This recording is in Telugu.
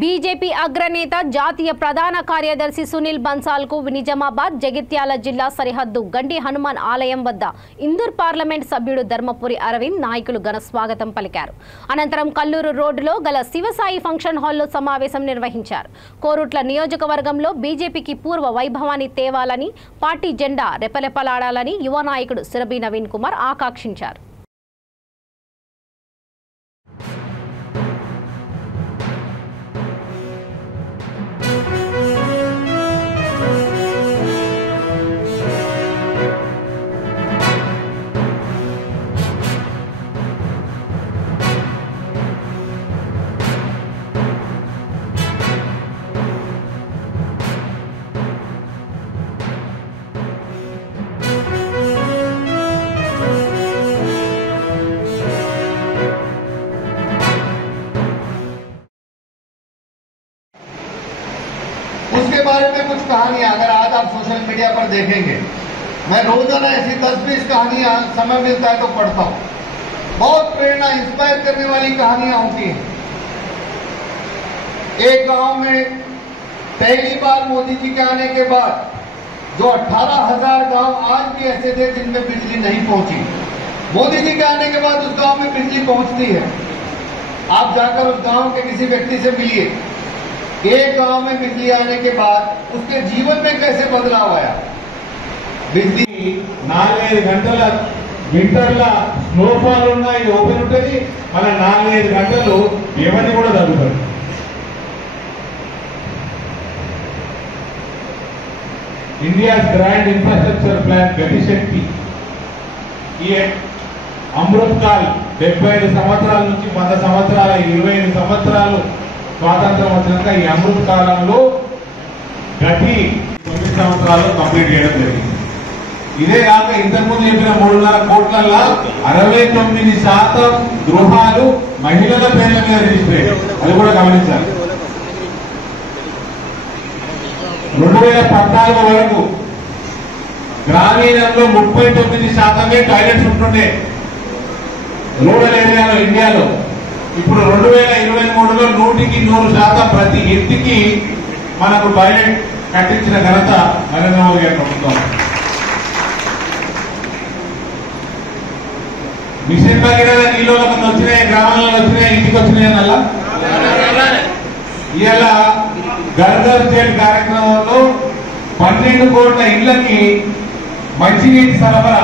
బీజేపీ అగ్రనేత జాతీయ ప్రధాన కార్యదర్శి సునీల్ బన్సాల్ కు నిజామాబాద్ జగిత్యాల జిల్లా సరిహద్దు గండి హనుమాన్ ఆలయం వద్ద ఇందూర్ పార్లమెంట్ సభ్యుడు ధర్మపురి అరవింద్ నాయకులు ఘన స్వాగతం పలికారు. అనంతరం కల్లూరు రోడ్డులో గల శివసాయి ఫంక్షన్ హాల్లో సమావేశం నిర్వహించారు. కోరుట్ల నియోజకవర్గంలో బీజేపీకి పూర్వ వైభవాన్ని తేవాలని, పార్టీ జెండా రెపరెపలాడాలని యువ నాయకుడు సిరబి నవీన్ కుమార్ ఆకాంక్షించారు. उसके बारे में कुछ कहानियां अगर आज आप सोशल मीडिया पर देखेंगे, मैं रोजाना ऐसी 10-20 कहानियां समय मिलता है तो पढ़ता हूं. बहुत प्रेरणा इंस्पायर करने वाली कहानियां होती हैं. एक गांव में पहली बार मोदी जी के आने के बाद जो 18,000 गांव आज भी ऐसे थे जिनमें बिजली नहीं पहुंची, मोदी जी के आने के बाद उस गांव में बिजली पहुंचती है. आप जाकर उस गांव के किसी व्यक्ति से मिलिए, एक गांव में बिजली आने के बाद उसके जीवन में कैसे बदलाव आया. बिजली 4-5 గంటల వింటర్ల స్నోఫాల్ ఉన్నాయి, ఓపెన్ ఉంటుంది, మన 4-5 గంటలు ఎవరిని కూడా తగ్గుతారు. ఇండియాస్ గ్రాండ్ ఇన్ఫ్రాస్ట్రక్చర్ ప్లాన్ గతిశక్తి ఈ అమృత్ కాల్ 75 సంవత్సరాల నుంచి 100 సంవత్సరాల 25 సంవత్సరాలు స్వాతంత్రం వచ్చినాక ఈ అమృత్ కాలంలో గతి 9 సంవత్సరాలు కంప్లీట్ చేయడం జరిగింది. ఇదే కాక ఇంతకుముందు చెప్పిన 3.5 కోట్లల్లో 69% గృహాలు మహిళల పేర్ల మీద రిజిస్టర్ అయ్యాయి. అది కూడా గమనించాలి. 2014 వరకు గ్రామీణంలో 39% టాయిలెట్స్ ఉంటుండే రూరల్ ఏరియాలో ఇండియాలో. ఇప్పుడు 2023లో 100% ప్రతి ఇంటికి మనకు టాయిలెట్ కట్టించిన ఘనత నరేంద్ర మోదీ గారి ప్రభుత్వం. మిషన్ భగీరథ నీళ్ళు వచ్చినాయి, గ్రామాలలో వచ్చినాయి, ఇంటికి వచ్చినాయి అలా. ఇవాళ ఘర్ ఘర్ జల్ కార్యక్రమంలో 12 కోట్ల ఇళ్లకి మంచినీటి సరఫరా